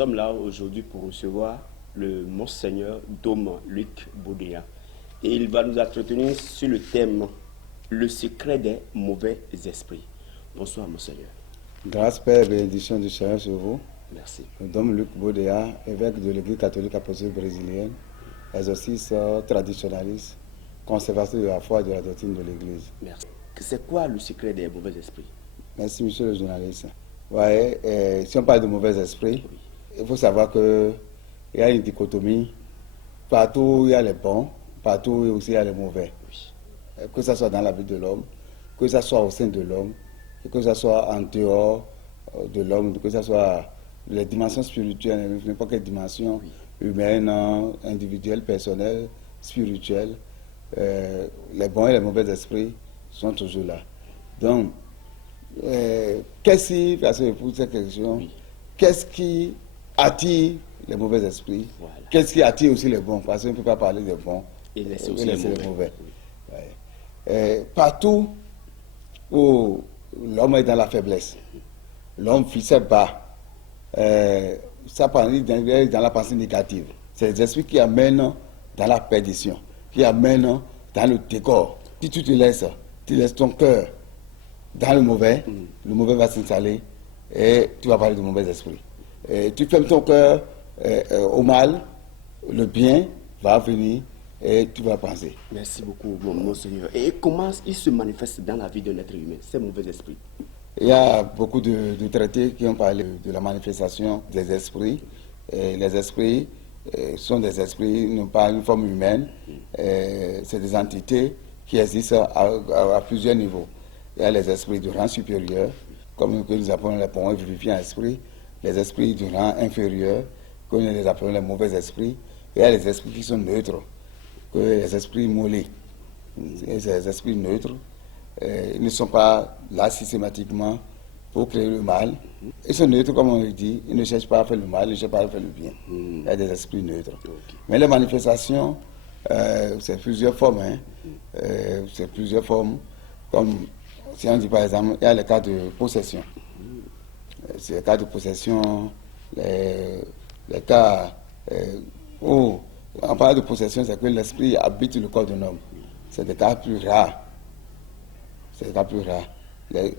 sommes là aujourd'hui pour recevoir le Monseigneur Dom Luc Baudéa. Et il va nous entretenir sur le thème « Le secret des mauvais esprits ». Bonsoir, Monseigneur. Grâce, Père, bénédiction du Seigneur sur vous. Merci. Le Dom Luc Baudéa, évêque de l'Église catholique apostolique brésilienne, exorciste traditionnaliste, conservateur de la foi et de la doctrine de l'Église. Merci. C'est quoi le secret des mauvais esprits? Merci, monsieur le journaliste. Ouais, si on parle de mauvais esprits, il faut savoir qu'il y a une dichotomie. Partout, il y a les bons, partout aussi, il y a les mauvais. Que ce soit dans la vie de l'homme, que ce soit au sein de l'homme, que ce soit en dehors de l'homme, que ce soit les dimensions spirituelles, n'importe quelle dimension humaine, individuelle, personnelle, spirituelle, les bons et les mauvais esprits sont toujours là. Donc, qu'est-ce qui, parce que pour cette question, qu'est-ce qui attire les mauvais esprits? Voilà. Qu'est-ce qui attire aussi les bons? Parce qu'on ne peut pas parler des bons et laisser aussi les mauvais. Partout où l'homme est dans la faiblesse, l'homme se bat, ça parle dans la pensée négative. C'est les esprits qui amènent dans la perdition, qui amènent dans le décor. Si tu laisses ton cœur dans le mauvais va s'installer et tu vas parler de mauvais esprit. Tu fermes ton cœur au mal, le bien va venir et tu vas penser. Merci beaucoup, Monseigneur. Et comment il se manifeste dans la vie d'un être humain, ces mauvais esprits? Il y a beaucoup de traités qui ont parlé de la manifestation des esprits. Et les esprits sont des esprits, non pas une forme humaine. C'est des entités qui existent à plusieurs niveaux. Il y a les esprits du rang supérieur, comme nous appelons les bons et vivifiants esprits, les esprits du rang inférieur, comme nous les appelons les mauvais esprits. Il y a les esprits qui sont neutres, que les esprits mollets. Ces esprits neutres, ils ne sont pas là systématiquement pour créer le mal. Ils sont neutres, comme on le dit, ils ne cherchent pas à faire le mal, ils ne cherchent pas à faire le bien. Il y a des esprits neutres. Mais les manifestations, c'est plusieurs formes. C'est plusieurs formes, comme si on dit par exemple, il y a les cas de possession. C'est les cas de possession, les cas où on parle de possession, c'est que l'esprit habite le corps d'un homme. C'est des cas plus rares. C'est des cas plus rares.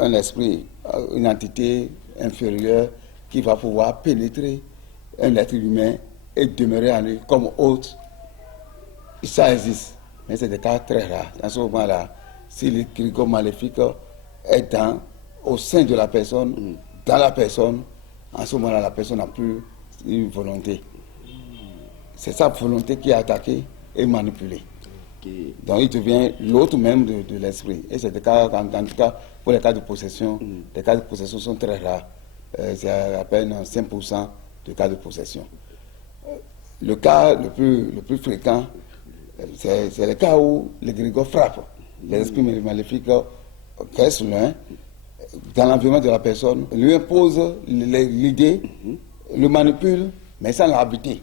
Un esprit, une entité inférieure qui va pouvoir pénétrer un être humain et demeurer en lui comme hôte. Ça existe, mais c'est des cas très rares. À ce moment-là, si le crigo maléfique est au sein de la personne, dans la personne, en ce moment-là, la personne n'a plus une volonté. C'est sa volonté qui est attaquée et manipulée. Donc il devient l'autre même de l'esprit. Et c'est des cas, en tout cas, pour les cas de possession, les cas de possession sont très rares. C'est à peine 5% de cas de possession. Le cas le plus fréquent, c'est le cas où les grégos frappent. Les esprits maléfiques restent loin, dans l'environnement de la personne, lui imposent l'idée, le manipulent, mais sans l'habiter.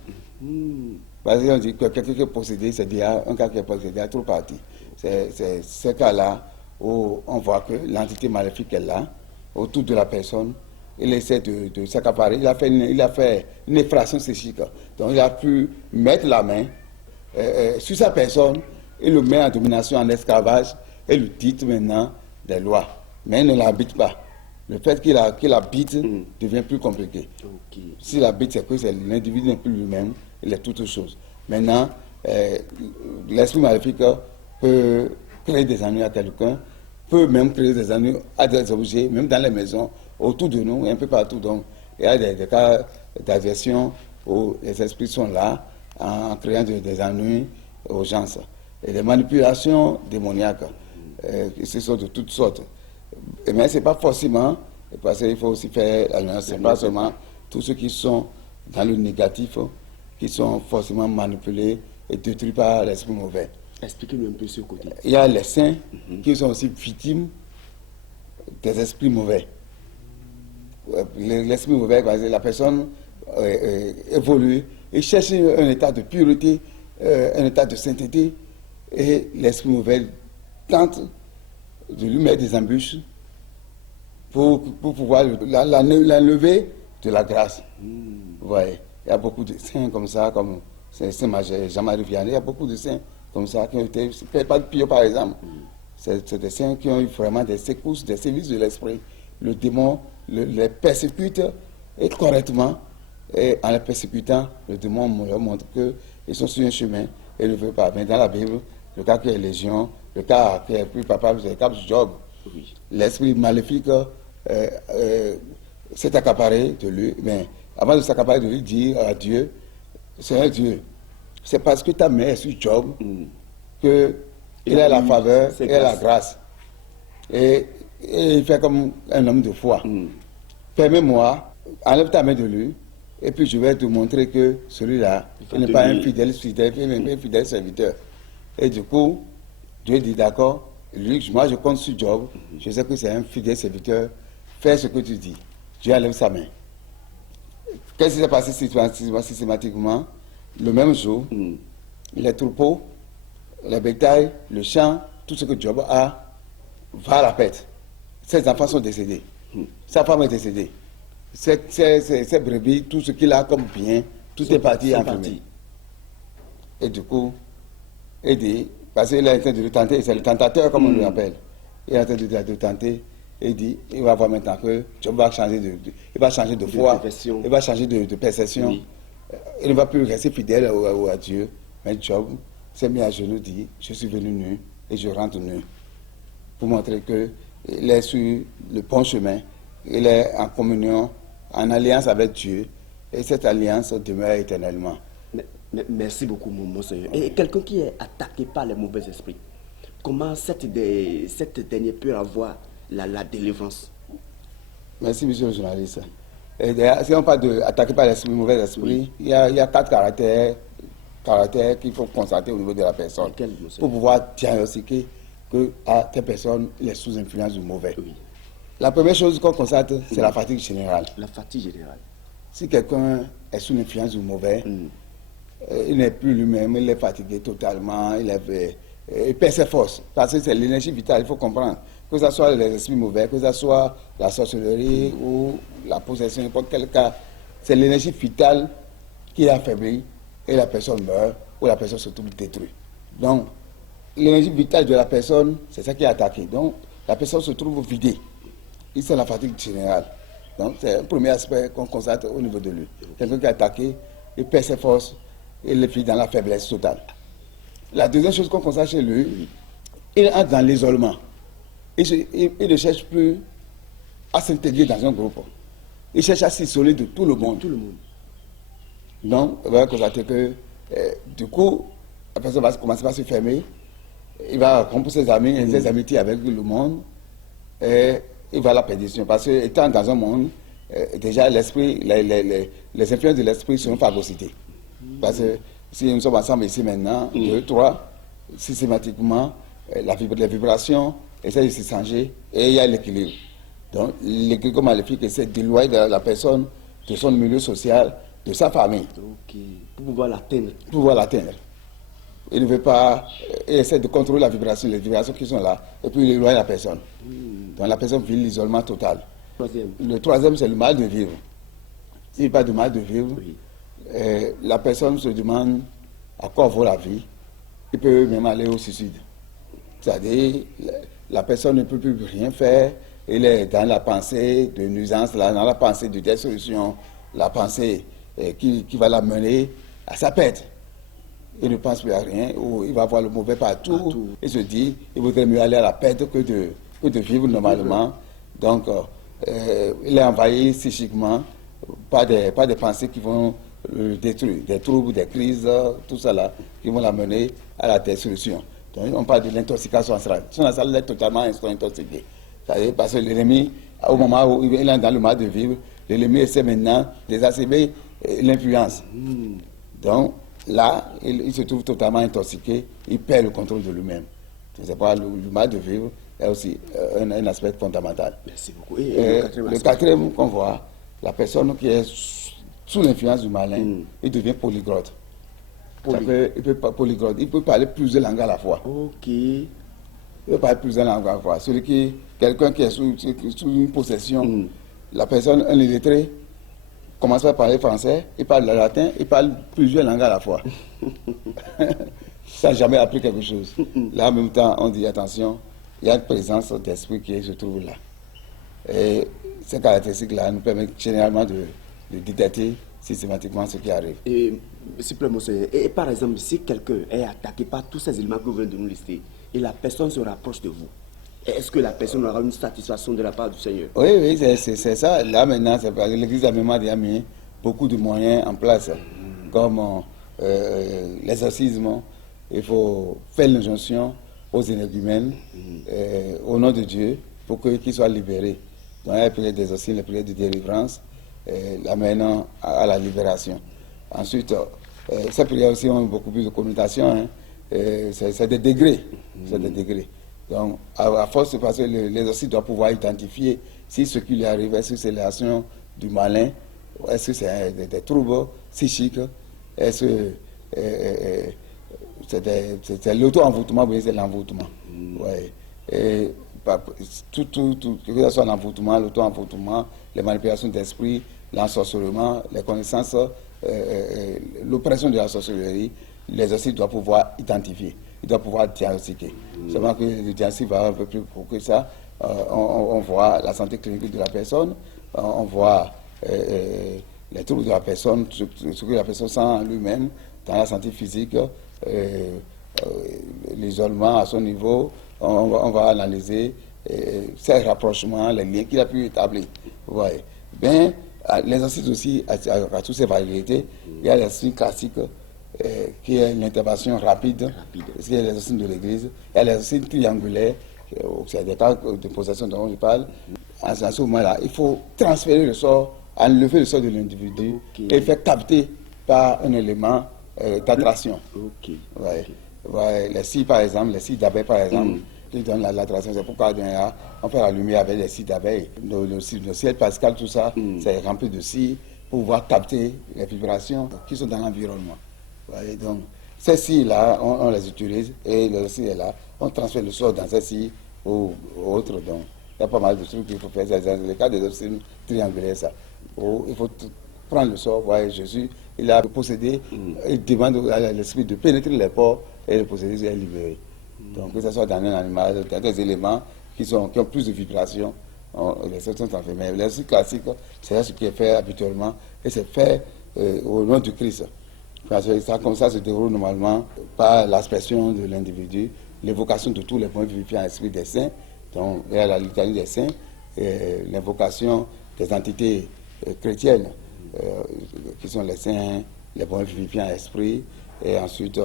Parce qu'on dit que quelqu'un qui est possédé, c'est déjà un cas qui est possédé à trop parti. C'est ce cas-là où on voit que l'entité maléfique est là, autour de la personne. Il essaie de s'accaparer. Il a fait une effraction psychique. Donc il a pu mettre la main sur sa personne, il le met en domination, en esclavage, et lui dicte maintenant des lois. Mais il ne l'habite pas. Le fait qu'il habite devient plus compliqué. S'il habite, c'est que l'individu n'est plus lui-même, il est toute chose. Maintenant, l'esprit maléfique peut créer des ennuis à quelqu'un, peut même créer des ennuis à des objets, même dans les maisons, autour de nous, un peu partout. Donc, il y a des cas d'aversion où les esprits sont là, en créant des ennuis aux gens. Et des manipulations démoniaques, ce sont de toutes sortes. Mais ce n'est pas forcément, parce qu'il faut aussi faire la nuance, ce n'est pas seulement tous ceux qui sont dans le négatif, qui sont forcément manipulés et détruits par l'esprit mauvais. Expliquez-nous un peu ce côté. Il y a les saints qui sont aussi victimes des esprits mauvais. L'esprit mauvais, la personne évolue et cherche un état de pureté, un état de sainteté, et l'esprit mauvais tente de lui mettre des embûches pour pouvoir l'enlever de la grâce. Vous voyez, il y a beaucoup de saints comme ça, comme Jean-Marie Vianney, il y a beaucoup de saints comme ça qui ont été, pas de Pio par exemple. C'est des saints qui ont eu vraiment des secousses, des services de l'esprit. Le démon les persécute et correctement. Et en les persécutant, le démon leur montre qu'ils sont sur un chemin et ne veulent pas. Mais dans la Bible, le cas qui est Légion, le cas qui est plus papal, c'est le cas de Job. Oui. L'esprit maléfique s'est accaparé de lui. Mais avant de s'accaparer de lui, dire à Dieu, Seigneur Dieu, c'est parce que ta main est sur Job qu'il a la faveur et la grâce. Et il fait comme un homme de foi. Permets-moi, enlève ta main de lui, et puis je vais te montrer que celui-là, il n'est pas un fidèle serviteur. Et du coup, Dieu dit d'accord, lui, moi je compte sur Job, je sais que c'est un fidèle serviteur, fais ce que tu dis. Dieu enlève sa main. Qu'est-ce qui s'est passé systématiquement? Le même jour, les troupeaux, les bétails, le champ, tout ce que Job a, va à la pète. Ses enfants sont décédés. Sa femme est décédée. Ses brebis, tout ce qu'il a comme bien, tout est parti en fumée. Et du coup, il dit, parce qu'il est en train de le tenter, c'est le tentateur comme on le appelle. Il est en train de le tenter, et il dit, il va voir maintenant que Job va changer de foi, il va changer de perception. Oui. Il ne va plus rester fidèle à Dieu. Mais Job s'est mis à genoux, dit, je suis venu nu et je rentre nu. Pour montrer qu'il est sur le bon chemin, il est en communion, en alliance avec Dieu, et cette alliance demeure éternellement. Merci beaucoup, mon Seigneur. Et quelqu'un qui est attaqué par les mauvais esprits, comment cette dernière peut avoir la délivrance? Merci, monsieur le journaliste. Et si on parle d'attaquer par les mauvais esprits, il y a 4 caractères qu'il faut constater au niveau de la personne pour pouvoir diagnostiquer que telle personne est sous influence du mauvais. Oui. La première chose qu'on constate, c'est la fatigue générale. La fatigue générale. Si quelqu'un est sous l'influence du mauvais, il n'est plus lui-même, il est fatigué totalement, il perd ses forces. Parce que c'est l'énergie vitale, il faut comprendre. Que ce soit les esprits mauvais, que ce soit la sorcellerie ou la possession, n'importe quel cas, c'est l'énergie vitale qui est affaiblie et la personne meurt ou la personne se trouve détruite. Donc, l'énergie vitale de la personne, c'est ça qui est attaqué. Donc, la personne se trouve vidée. Et c'est la fatigue générale. Donc, c'est un premier aspect qu'on constate au niveau de lui. Quelqu'un qui est attaqué, il perd ses forces, il vit dans la faiblesse totale. La deuxième chose qu'on constate chez lui, il entre dans l'isolement. Il ne cherche plus à s'intégrer dans un groupe. Il cherche à s'isoler de tout le monde. Donc, on va constater que, du coup, la personne va commencer à se fermer. Il va rompre ses amis et ses amitiés avec le monde. Et il va à la perdition. Parce qu'étant dans un monde, déjà, l'esprit, les influences de l'esprit seront phagocytées. Parce que si nous sommes ensemble ici maintenant, 2, 3, systématiquement, les vibrations essaient de se changer et il y a l'équilibre. Donc, l'équilibre maléfique essaie d'éloigner la personne de son milieu social, de sa famille. Pour pouvoir l'atteindre. Pour pouvoir l'atteindre. Il ne veut pas, il essaie de contrôler les vibrations qui sont là, et puis il éloigne la personne. Donc la personne vit l'isolement total. Le troisième, c'est le mal de vivre. S'il n'y a pas de mal de vivre, la personne se demande à quoi vaut la vie. Il peut même aller au suicide. C'est-à-dire, la personne ne peut plus rien faire. Il est dans la pensée de nuisance, dans la pensée de destruction, la pensée qui va l'amener à sa perte. Il ne pense plus à rien, ou il va voir le mauvais partout. Il se dit, il vaudrait mieux aller à la perte que de vivre normalement. Donc, il est envahi psychiquement par des pensées qui vont le détruire, des troubles, des crises, tout ça là, qui vont l'amener à la destruction. Donc, on parle de l'intoxication astrale. Son astral est totalement intoxiqué. Parce que l'ennemi, au moment où il est dans le mal de vivre, l'ennemi essaie maintenant d'exacerber l'influence. Donc, là, il se trouve totalement intoxiqué, il perd le contrôle de lui-même. C'est pas le mal de vivre est aussi un aspect fondamental. Merci beaucoup. Le quatrième qu'on voit, la personne qui est sous l'influence du malin, il devient polyglotte. Il peut parler plusieurs langues à la fois. Il peut parler plusieurs langues à la fois. Quelqu'un qui est sous une possession, la personne, un illettré, commence par parler français, il parle le latin, il parle plusieurs langues à la fois. Ça n'a jamais appris quelque chose. Là, en même temps, on dit attention, il y a une présence d'esprit qui se trouve là. Et ces caractéristiques-là nous permettent généralement de détecter systématiquement ce qui arrive. Et, s'il vous plaît, monseigneur, et par exemple, si quelqu'un est attaqué par tous ces éléments que vous venez de nous lister, et la personne se rapproche de vous, est-ce que la personne aura une satisfaction de la part du Seigneur? Oui, oui, c'est ça. Là, maintenant, l'Église a même déjà mis beaucoup de moyens en place, comme l'exorcisme. Il faut faire l'injonction aux énergumènes au nom de Dieu pour qu'ils soient libérés. Donc, la prière d'exorcisme, la prière de délivrance, l'amenant à la libération. Ensuite, ces prières aussi ont beaucoup plus de connotations. Hein. C'est des degrés. C'est des degrés. Donc, à force, parce que l'exorcisme doit pouvoir identifier si ce qui lui arrive, est-ce que c'est l'action du malin, est-ce que c'est des troubles psychiques, est-ce que c'est l'auto-envoûtement, c'est l'envoûtement. Ouais. Et, tout, que ce soit l'envoûtement, l'auto-envoûtement, les manipulations d'esprit, l'ensorcellement, les connaissances, l'oppression de la sorcellerie, l'exorcisme doit pouvoir identifier. Il doit pouvoir diagnostiquer. Seulement que le diagnostic va un peu plus pour que ça. On voit la santé clinique de la personne, on voit les troubles de la personne, ce que la personne sent en lui-même, dans la santé physique, l'isolement à son niveau. On va analyser ses rapprochements, les liens qu'il a pu établir. Ouais. Bien, l'exercice aussi a toutes ces variétés. Il y a l'exercice classique qui est une intervention rapide. Ce qui est l'exercice de l'Église. Il y a l'exercice triangulaire, c'est des cas de possession dont je parle. À ce moment-là, il faut transférer le sort, enlever le sort de l'individu et faire capter par un élément d'attraction. Ouais. Ouais, les scies, par exemple, les scies d'abeilles, par exemple, qui donnent l'attraction. C'est pourquoi on fait la lumière avec les scies d'abeilles. Le ciel pascal, tout ça, c'est rempli de scies pour pouvoir capter les vibrations qui sont dans l'environnement. Ouais, donc, ces scies-là, on les utilise et le scie est là. On transfère le sort dans ces scies ou autres. Donc, il y a pas mal de trucs qu'il faut faire. C'est le cas des obstines triangulaires, ça. Il faut prendre le sort. Voyez, Jésus, il a possédé, il demande à l'esprit de pénétrer les ports et le posséder est libéré. Donc, que ce soit dans un animal, dans des éléments qui ont plus de vibrations, les sortes sont enfermés. L'exercice classique, c'est ce qui est fait habituellement et c'est fait au nom du Christ. Parce que ça, comme ça, se déroule normalement par l'expression de l'individu, l'évocation de tous les points vivifiants à l'esprit des saints. Donc, il y a la litanie des saints, l'invocation des entités chrétiennes, qui sont les saints, les points vivifiants à l'esprit, et ensuite,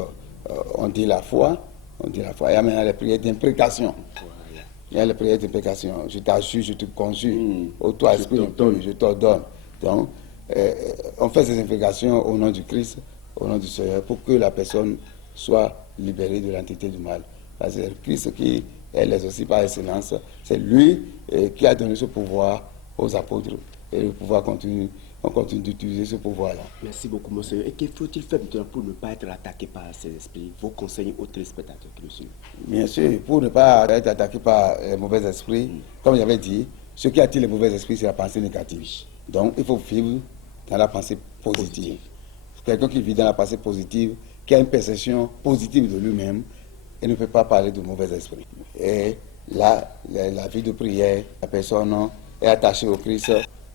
on dit la foi. Il y a maintenant les prières d'imprécation. Il y a les prières d'imprécation. Je t'assure, je te conjure. Ô toi, esprit impur, je t'ordonne. Donc, on fait ces imprécations au nom du Christ, au nom du Seigneur, pour que la personne soit libérée de l'entité du mal. Parce que c'est le Christ qui est l'exorcisme par excellence. C'est lui qui a donné ce pouvoir aux apôtres. Et le pouvoir continue. On continue d'utiliser ce pouvoir-là. Merci beaucoup, monseigneur. Et que faut-il faire maintenant pour ne pas être attaqué par ces esprits? Vos conseils aux téléspectateurs qui le suivent. Bien sûr, pour ne pas être attaqué par les mauvais esprits, comme j'avais dit, ce qui attire les mauvais esprits, c'est la pensée négative. Donc, il faut vivre dans la pensée positive. Quelqu'un qui vit dans la pensée positive, qui a une perception positive de lui-même, il ne peut pas parler de mauvais esprits. Et là, la vie de prière, la personne est attachée au Christ.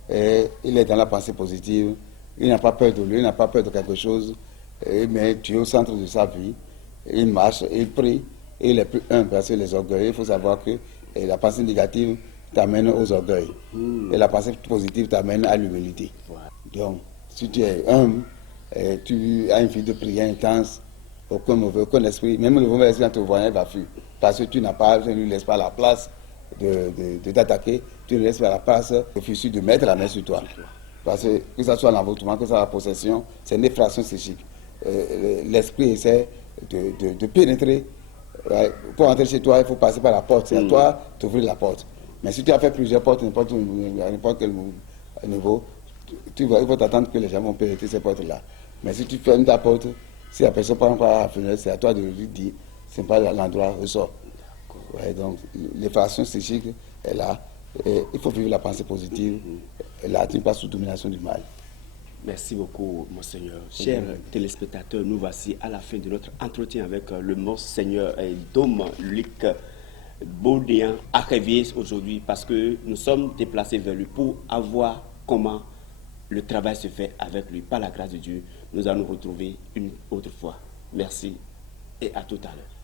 Et il est dans la pensée positive, il n'a pas peur de lui, il n'a pas peur de quelque chose, il met Dieu au centre de sa vie, il marche, il prie, et il est plus humble parce que les orgueils, il faut savoir que la pensée négative t'amène aux orgueils, et la pensée positive t'amène à l'humilité. Donc, si tu es humble, et tu as une vie de prière intense, aucun esprit, même le mauvais esprit en te voyant va fuir, parce que tu ne lui laisses pas la place de t'attaquer, tu ne laisses pas la place de mettre la main sur toi. Parce que ce soit l'envoûtement, que ce soit la possession, c'est une effraction psychique. L'esprit essaie de pénétrer. Pour entrer chez toi, il faut passer par la porte. C'est à toi d'ouvrir la porte. Mais si tu as fait plusieurs portes, à n'importe quel niveau, il faut t'attendre que les gens vont pénétrer ces portes-là. Mais si tu fermes ta porte, si la personne prend par la fenêtre, c'est à toi de lui dire, ce n'est pas l'endroit, ressort. Ouais, donc, l'effraction psychique est là. Et il faut vivre la pensée positive. Et là, tu passes sous domination du mal. Merci beaucoup, Monseigneur. Chers téléspectateurs, nous voici à la fin de notre entretien avec le Monseigneur Dom Luc Baudéan, archivier aujourd'hui, parce que nous sommes déplacés vers lui pour voir comment le travail se fait avec lui. Par la grâce de Dieu, nous allons nous retrouver une autre fois. Merci et à tout à l'heure.